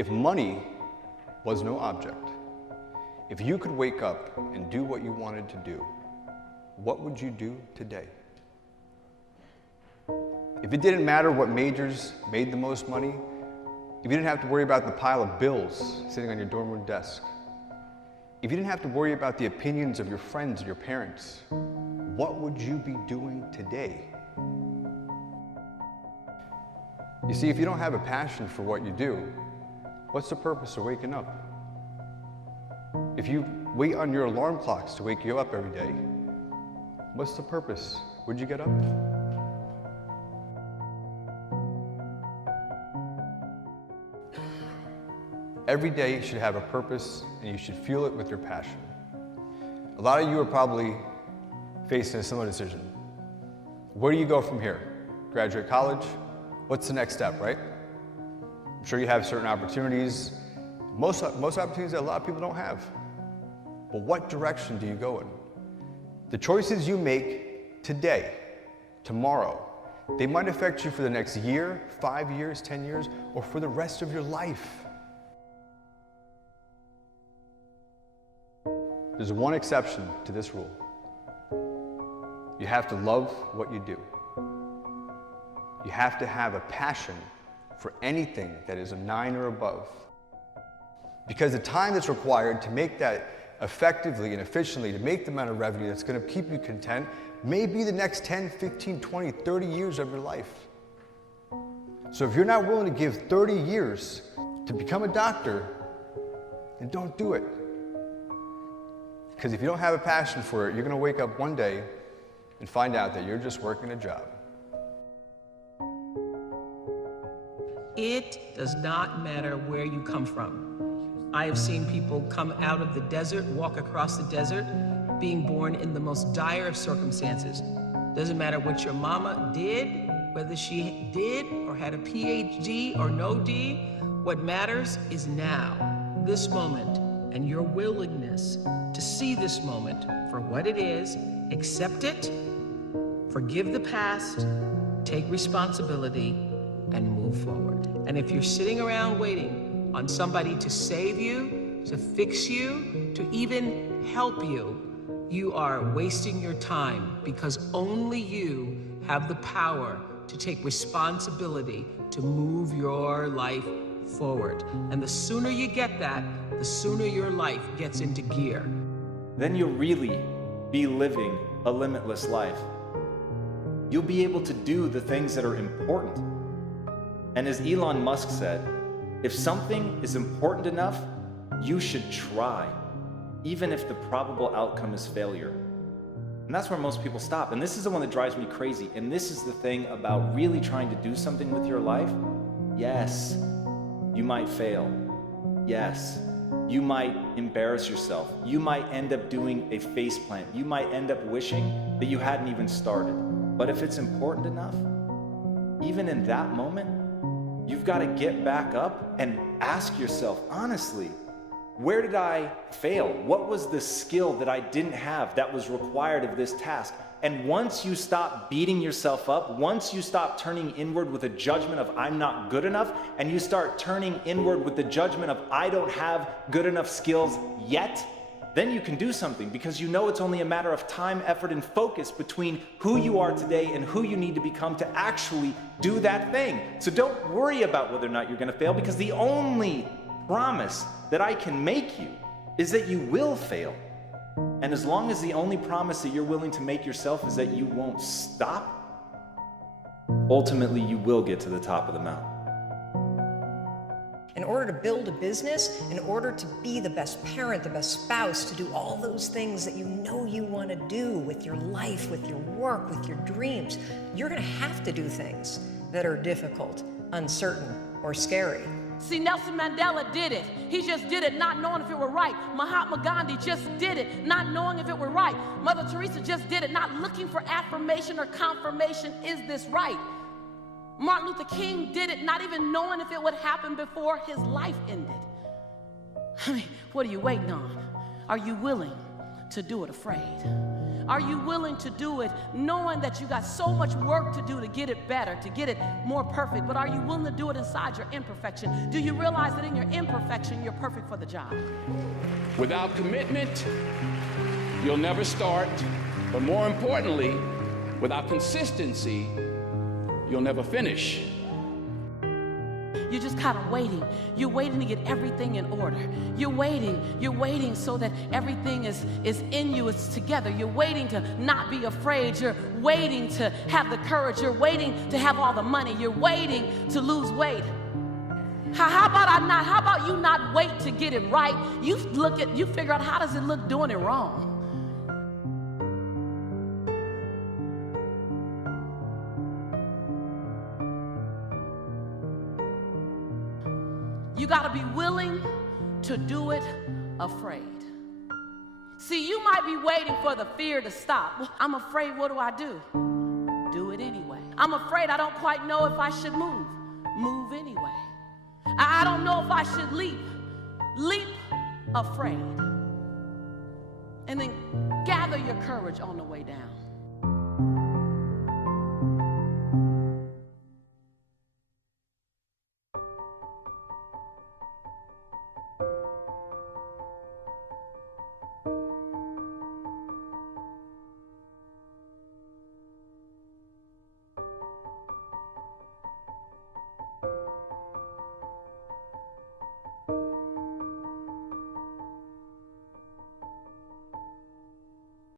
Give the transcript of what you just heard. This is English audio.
If money was no object, if you could wake up and do what you wanted to do, what would you do today? If it didn't matter what majors made the most money, if you didn't have to worry about the pile of bills sitting on your dorm room desk, if you didn't have to worry about the opinions of your friends and your parents, what would you be doing today? You see, if you don't have a passion for what you do, what's the purpose of waking up? If you wait on your alarm clocks to wake you up every day, what's the purpose? Would you get up? Every day should have a purpose, and you should fuel it with your passion. A lot of you are probably facing a similar decision. Where do you go from here? Graduate college? What's the next step, right? I'm sure you have certain opportunities, most opportunities that a lot of people don't have. But what direction do you go in? The choices you make today, tomorrow, they might affect you for the next year, 5 years, 10 years, or for the rest of your life. There's one exception to this rule. You have to love what you do. You have to have a passion for anything that is a 9 or above. Because the time that's required to make that effectively and efficiently, to make the amount of revenue that's going to keep you content, may be the next 10, 15, 20, 30 years of your life. So if you're not willing to give 30 years to become a doctor, then don't do it. Because if you don't have a passion for it, you're going to wake up one day and find out that you're just working a job. It does not matter where you come from. I have seen people come out of the desert, walk across the desert, being born in the most dire of circumstances. Doesn't matter what your mama did, whether she did or had a PhD or no D. What matters is now, this moment, and your willingness to see this moment for what it is, accept it, forgive the past, take responsibility, and move forward. And if you're sitting around waiting on somebody to save you, to fix you, to even help you, you are wasting your time, because only you have the power to take responsibility to move your life forward. And the sooner you get that, the sooner your life gets into gear. Then you'll really be living a limitless life. You'll be able to do the things that are important. And as Elon Musk said, if something is important enough, you should try, even if the probable outcome is failure. And that's where most people stop. And this is the one that drives me crazy. And this is the thing about really trying to do something with your life. Yes, you might fail. Yes, you might embarrass yourself. You might end up doing a faceplant. You might end up wishing that you hadn't even started. But if it's important enough, even in that moment, you've got to get back up and ask yourself, honestly, where did I fail? What was the skill that I didn't have that was required of this task? And once you stop beating yourself up, once you stop turning inward with a judgment of I'm not good enough, and you start turning inward with the judgment of I don't have good enough skills yet, then you can do something, because you know it's only a matter of time, effort, and focus between who you are today and who you need to become to actually do that thing. So don't worry about whether or not you're going to fail, because the only promise that I can make you is that you will fail. And as long as the only promise that you're willing to make yourself is that you won't stop, ultimately you will get to the top of the mountain. In order to build a business, in order to be the best parent, the best spouse, to do all those things that you know you want to do with your life, with your work, with your dreams, you're going to have to do things that are difficult, uncertain, or scary. See, Nelson Mandela did it. He just did it not knowing if it were right. Mahatma Gandhi just did it not knowing if it were right. Mother Teresa just did it not looking for affirmation or confirmation. Is this right? Martin Luther King did it not even knowing if it would happen before his life ended. I mean, what are you waiting on? Are you willing to do it afraid? Are you willing to do it knowing that you got so much work to do to get it better, to get it more perfect, but are you willing to do it inside your imperfection? Do you realize that in your imperfection, you're perfect for the job? Without commitment, you'll never start, but more importantly, without consistency, you'll never finish. You're just kind of waiting. You're waiting to get everything in order. You're waiting so that everything is in you, it's together. You're waiting to not be afraid. You're waiting to have the courage. You're waiting to have all the money. You're waiting to lose weight. How about you not wait to get it right? You figure out how does it look doing it wrong. You got to be willing to do it afraid. See, you might be waiting for the fear to stop. Well, I'm afraid, what do? Do it anyway. I'm afraid I don't quite know if I should move. Move anyway. I don't know if I should leap. Leap afraid. And then gather your courage on the way down.